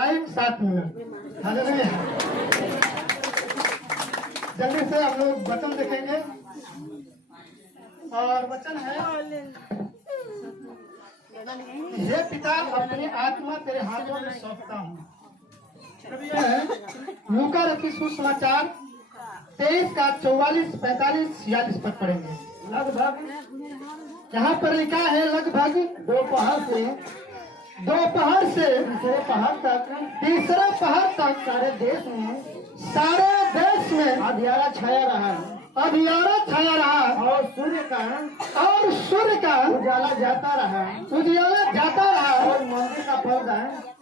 Time 7 minute. Hallelujah. जल्दी से हम लोग वचन देखेंगे और वचन है, हे पिता अपनी आत्मा तेरे हाथों में सौंपता हूँ। लूका रखी सुसमाचार 23 का 44, 45, 46 पद पढ़ेंगे। लगभग यहाँ पर लिखा है लगभग दोपहर से तीसरे पहर तक सारे देश में अंधियारा छाया रहा और सूर्य का उजाला जाता रहा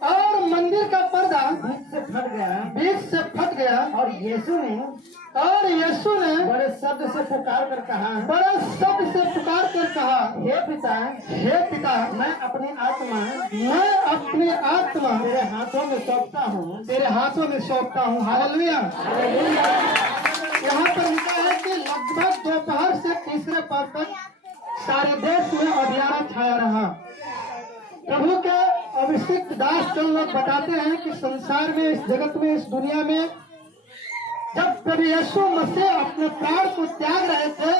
और मंदिर का पर्दा बीच से फट गया और यीशु ने बड़े शब्द से पुकार कर कहा, हे पिता मैं अपनी आत्मा तेरे हाथों में सौंपता हूँ। हालेलुया। यहाँ पर लिखा है कि लगभग दोपहर से तीसरे पहर तक सारे देश में अंधियारा छाया रहा। प्रभु के अभिषिक्त दास चंद लोग बताते हैं कि संसार में, इस जगत में, इस दुनिया में जब प्रभु यीशु मसीह अपने प्राण को त्याग रहे थे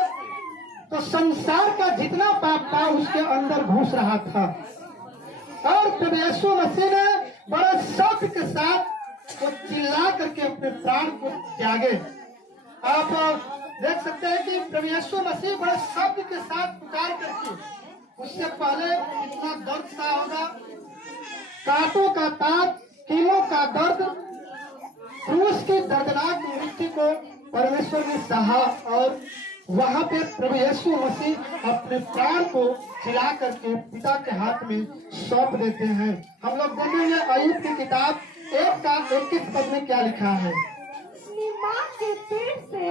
तो संसार का जितना पाप था उसके अंदर घुस रहा था और प्रभु यीशु मसीह ने बड़े शब्द के साथ वो चिल्ला करके अपने प्राण को त्यागे। आप देख सकते हैं कि प्रभु यीशु मसीह बड़े शब्द के साथ पुकार करके, उससे पहले इतना दर्द सा होगा, कांटों का ताप, कीलों का दर्द, क्रूस की दर्दनाक मृत्यु को परमेश्वर ने सहा और वहां पे प्रभु यीशु मसीह अपने प्राण को चिल्ला करके पिता के हाथ में सौंप देते हैं। हम लोग देखेंगे अय्यूब की किताब 1 का 21 पद में क्या लिखा है। माँ के पेट से,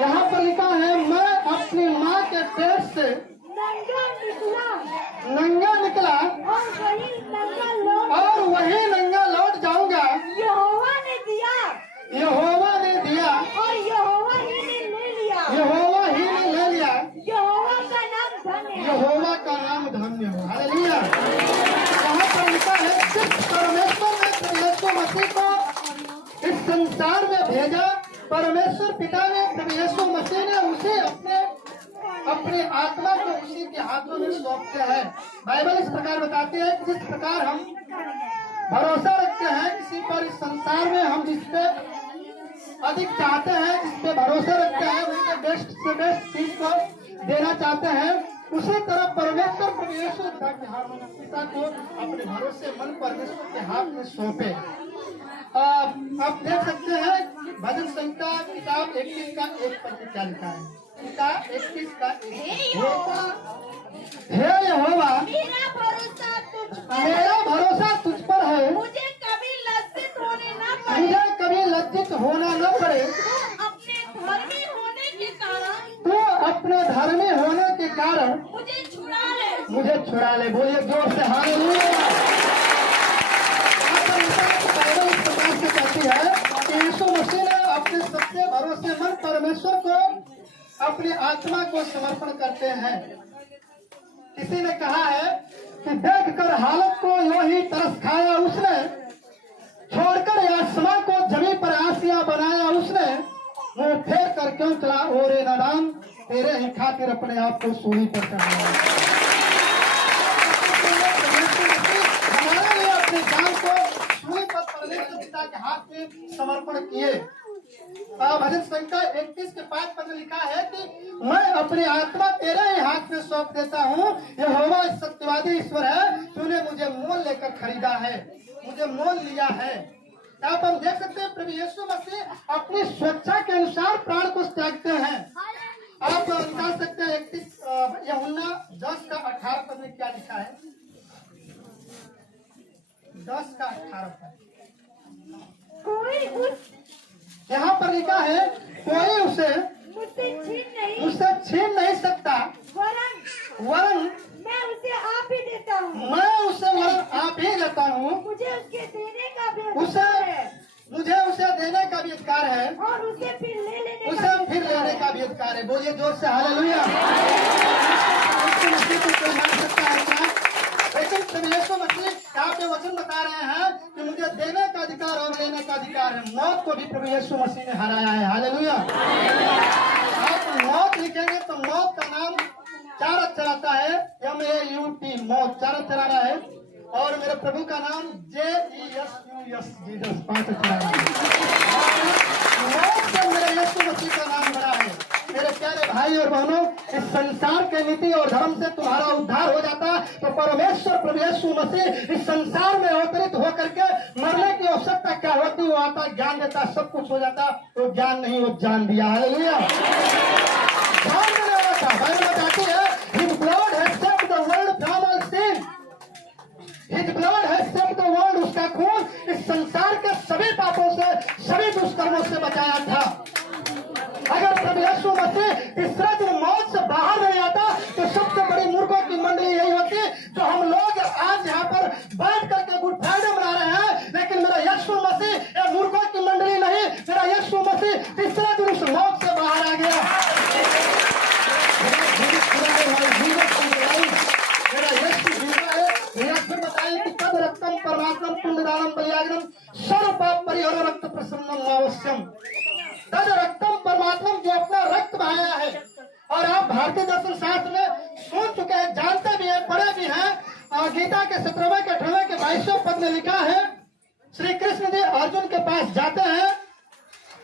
यहाँ पर लिखा है, मैं अपनी माँ के पेट से नंगा निकला और वही नंगा लौट जाऊंगा। यहोवा ने दिया और यहोवा ही ने ले लिया। यहोवा का नाम धन्य हो। हालेलुया। यहाँ पर लिखा है सिर्फ परमेश्वर ने प्रभु यीशु मसीह को इस संसार में भेजा। परमेश्वर पिता ने प्रभु यीशु मसीह ने उसे अपने आत्मा को उसी के हाथों में सौंपते हैं। बाइबल इस प्रकार बताती है कि जिस प्रकार हम भरोसा रखते हैं किसी पर, इस संसार में हम जिसपे अधिक चाहते हैं, जिसपे भरोसा रखते हैं, उसके बेस्ट से बेस्ट चीज को देना चाहते हैं, उसी तरह परमेश्वर प्रभु यीशु पिता को अपने भरोसे मन परमेश्वर के हाथ में सौंपे। आप देख सकते हैं भजन संहिता किताब 21 का 1 पद में क्या लिखा है। 21 का 1, हे यहोवा मेरा भरोसा तुझ पर है, मुझे कभी लज्जित होना न पड़े। तू अपने धर्मी होने के कारण मुझे छुड़ा ले। बोलिए जोर से हालेलुया। बाइबल इस प्रकार से कहती है कि यीशु मसीह ने अपने सबसे भरोसेमंद परमेश्वर को अपनी आत्मा को समर्पण करते हैं। किसी ने कहा है कि देखकर हालत को यूं ही तरस खाया उसने, छोड़कर आसमां को जमीन पर आसिया बनाया उसने, मुंह फेर कर क्यों चला ओरे नादान, तेरे ही खातिर अपने आप को सूली पर चढ़ाया। हमारे लिए अपने जान को सूली पर परमेश्वर पिता के हाथ में समर्पण किए। भजन संहिता 21 के 5 पद में लिखा है कि मैं अपनी आत्मा तेरे ही हाथ में सौंप देता हूँ। यहोवा सत्यवादी ईश्वर है, तूने मुझे मोल लेकर खरीदा है, मुझे मोल लिया है। आप हम देख सकते हैं प्रभु यीशु मसीह अपनी स्वेच्छा के अनुसार प्राण को त्यागते हैं। आप निकाल सकते हैं 31 यूहन्ना 10 का 18 पद में क्या लिखा है। 10 का 18 पद यहाँ पर लिखा है, कोई उसे मुझसे छीन नहीं सकता, वरन मैं उसे आप ही देता हूँ। मुझे उसे देने का भी अधिकार है और उसे फिर लेने का भी अधिकार है। बोलिए जोर से हालेलुया। लेकिन प्रभु यीशु मसीह यहाँ पे वचन बता रहे हैं कि मुझे अधिकार और लेने का अधिकार है। मौत को भी प्रभु यीशु मसीह ने हराया है। हालेलुया। आप मौत लिखेंगे तो मौत का नाम 4 अक्षर आता है, MAUT, मौत 4 अक्षर आ रहा है। और मेरे प्रभु का नाम JESUS, जीसस 5 अक्षर आ रहा है। मौत से मेरे यीशु मसीह का नाम बड़ा है। मेरे प्यारे भाई और बहनों, इस संसार के नीति और धर्म से तुम्हारा उद्धार हो जाता तो परमेश्वर प्रभु यीशु मसीह इस संसार में अवतरित होकर के मरने की आवश्यकता क्या होती, वो आता, ज्ञान देता, सब कुछ हो जाता। वो ज्ञान नहीं, वो जान दिया। हालेलुया। जान देने वाला था। बाइबल बताती है, His blood has saved the world from all sin. His blood has saved the world. उसका खून इस संसार के सभी पापों से, सभी दुष्कर्मों से बचाया था। अगर प्रभु यीशु मसीह तीसरे दिन मौत से बाहर नहीं आता तो सबसे बड़ी मूर्खों की मंडली यही होती, जो हम लोग आज यहाँ पर बैठ करके गुड फ्राइडे मना रहे हैं। लेकिन मेरा यीशु मसीह ये मूर्खों की मंडली नहीं, मेरा यीशु मसीह तीसरे दिन उस मौत से बाहर आ गया। मेरा यीशु जिंदा है। फिर बताइए कि तद रक्तम परमात्म पुण्यदानम बलियाग्रम सर्व पाप परिहार रक्त प्रसन्नम अवश्यम। तद रक्तम परमात्मा, जो अपना रक्त बहाया है। और आप भारतीय दर्शन शास्त्र में सुन चुके हैं, जानते भी हैं, पढ़े भी हैं। गीता के 17वें के 18वें के 22वें पद में लिखा है, श्री कृष्ण जी अर्जुन के पास जाते हैं।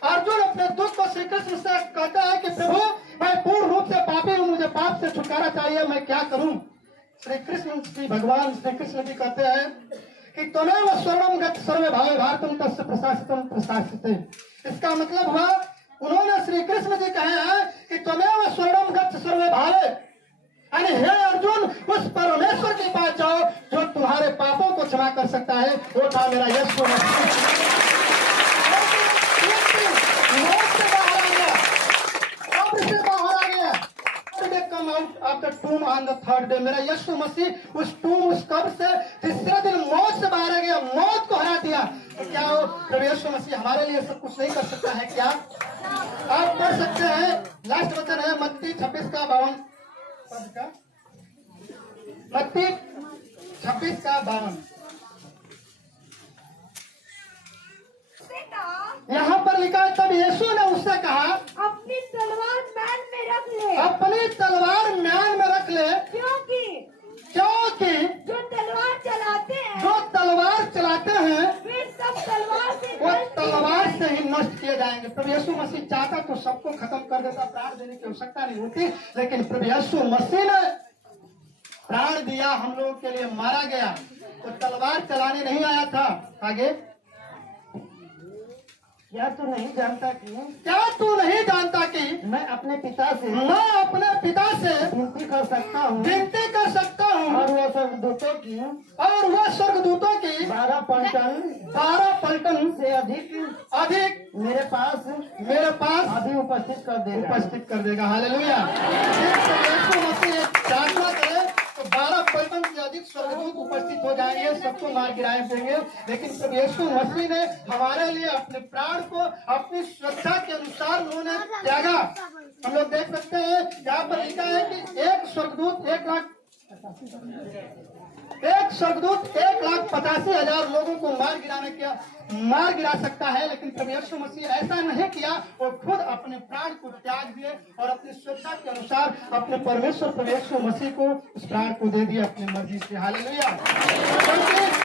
अर्जुन अपने दुख को श्री कृष्ण से कहता है कि प्रभु, मैं पूर्ण रूप से पापी हूँ, मुझे पाप से छुटकारा चाहिए, मैं क्या करूं। श्री कृष्ण, श्री भगवान श्री कृष्ण जी कहते हैं कि त्वमेव स्वर्णम गच्छ सर्वे भावे भारतम तस्य प्रशासितम प्रशासिते। इसका मतलब हुआ, उन्होंने श्री कृष्ण जी कहे हैं कि त्वमेव स्वर्णम गच्छ सर्वे भावे, यानी हे अर्जुन, उस परमेश्वर के पास जाओ जो तुम्हारे पापों को क्षमा कर सकता है। वो था मेरा यीशु मसीह। मौत से बाहर आ गया, कब्र से बाहर आ गया। Come out of the टूम on the third day. मेरा यीशु मसीह उस टूम, उस कब्र से तीसरे दिन मौत से बाहर आ गया, मौत को हरा दिया। तो क्या वो प्रभु यीशु मसीह हमारे लिए सब कुछ नहीं कर सकता है क्या? आप पढ़ सकते हैं, लास्ट वचन है मत्ती 26 का 52 पद का, मत्ती 26 का 52। यहाँ पर लिखा है, तब यीशु ने उससे कहा, अपनी तलवार मैन में रख ले। अपनी तलवार म्यान में रख ले, क्योंकि क्योंकि जो तलवार चलाते हैं, जो तलवार चलाते हैं वे सब तलवार से वो नष्ट तलवार से ही नष्ट किए जाएंगे। प्रभु यीशु मसीह चाहता तो सबको खत्म कर देता, प्राण देने की आवश्यकता नहीं होती। लेकिन प्रभु यीशु मसीह ने प्राण दिया, हम लोगों के लिए मारा गया। तो तलवार चलाने नहीं आया था। आगे, क्या तू नहीं जानता कि मैं अपने पिता से विनती कर सकता हूँ विनती कर सकता हूँ और वह स्वर्गदूतों की 12 पलटन से अधिक मेरे पास अभी उपस्थित कर देगा। हालेलुया। यीशु मसीह प्रार्थना करे तो 12 पलटन से अधिक स्वर्गदूत उपस्थित हो जाएंगे, सबको मार गिराए देंगे। लेकिन प्रभु यीशु मसीह ने हमारे लिए अपने प्राण को अपनी श्रद्धा के अनुसार उन्होंने त्यागा। हम लोग देख सकते हैं, यहाँ पर लिखा है कि एक स्वर्गदूत 1,85,000 लोगों को मार गिरा सकता है। लेकिन प्रभु यीशु मसीह ऐसा नहीं किया, वो खुद अपने प्राण को त्याग दिए और अपनी श्रद्धा के अनुसार अपने परमेश्वर प्रभु यीशु मसीह को उस प्राण को दे दिया अपनी मर्जी से। हालेलुया।